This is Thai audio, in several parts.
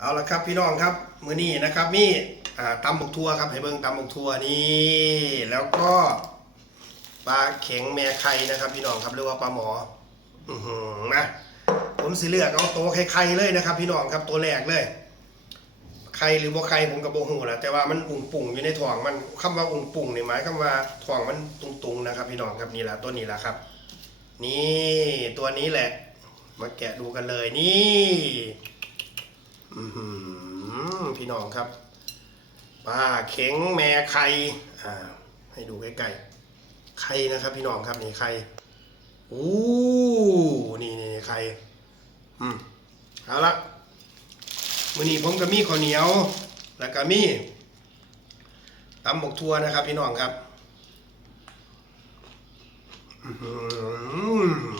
เอาละครับพี่น้องครับมือนี้นะครับมีอ่ตำบกทัวครับให้เบิ่งตำบกทัวนี่แล้วก็ปลาเข็งแม่ไข่นะครับพี่น้องครับเรียกว่าปลาหมออือหือนะผมสิเลือกเอาตัวไข่เลยนะครับ พี่น้องครับตัวแรกเลยไข่หรือบ่ไข่ผมกับโบหูแหละแต่ว่ามันอุ่งปุ่งอยู่ในท้องมันคำว่าอุ่งปุ่งนี่หมายคำว่าท้องมันตุงๆนะครับ พี่น้องครับนี่แหละตัวนี้แหละครับ นี่ตัวนี้แหละ มาแกะดูกันเลยนี่ พี่น้องครับปลาเข็งแม่ไข่อ่า ให้ดูใกล้ๆไข่นะครับ พี่น้องครับนี่ไข่อู้นี่นี่ไข่อืมเอาละมื้อนี้ผมก็มีข้าวเหนียว แล้วก็มีตำบกทั่วนะครับ พี่น้องครับ อือหือ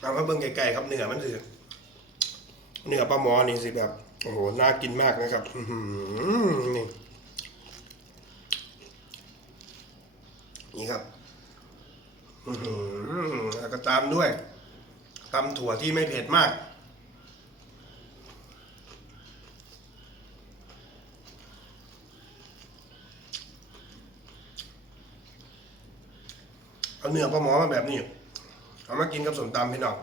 เอามาเบิ่งไกลๆครับเนื้อมันสิเนื้อปลาหมอนี่สิแบบโอ้โหน่ากินมากนะครับนี่นี่ครับอแล้วก็ตามด้วยตำถั่วที่ไม่เผ็ดมากเอาเนื้อปลาหมอมาแบบนี้ เอามากินกับสมตำพี่น้อง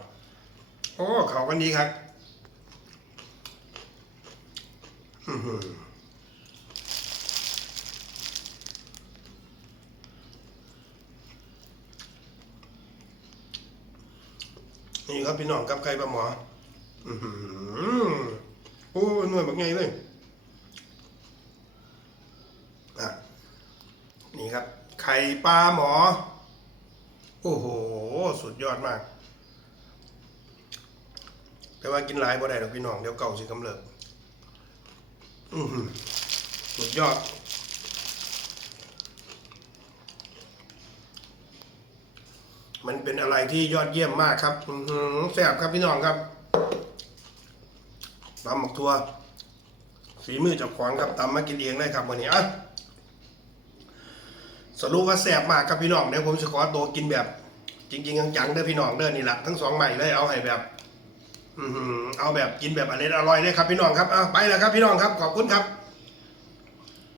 โอ้เขากันดีครับนี่ครับพี่น้องกับไก่ปลาหมออือหือโอ้หน่วยแบบไงเลยอะนี่ครับ ไข่ปลาหมอ โอ้โห สุดยอดมาก แต่ว่ากินหลายบ่ได้หรอกพี่น้อง เดี๋ยวเก่าสิกำเริบอือหือสุดยอด มันเป็นอะไรที่ยอดเยี่ยมมากครับอือหือแซ่บครับพี่น้องครับตำหมกทัวฝีมือจ้าของครับตำมากินเองได้ครับวันนี้อะ สรุปว่าแสบมากครับพี่น้องเดี๋ยวผมจะขอตัวกินแบบ จริง ๆ จังๆเด้อพี่น้องเด้อนี่แหละทั้งสองใหม่เลยเอาให้แบบอืออเอาแบบกินแบบอร่อยเลยครับพี่น้องครับอะไปแล้วครับพี่น้องครับขอบคุณครับ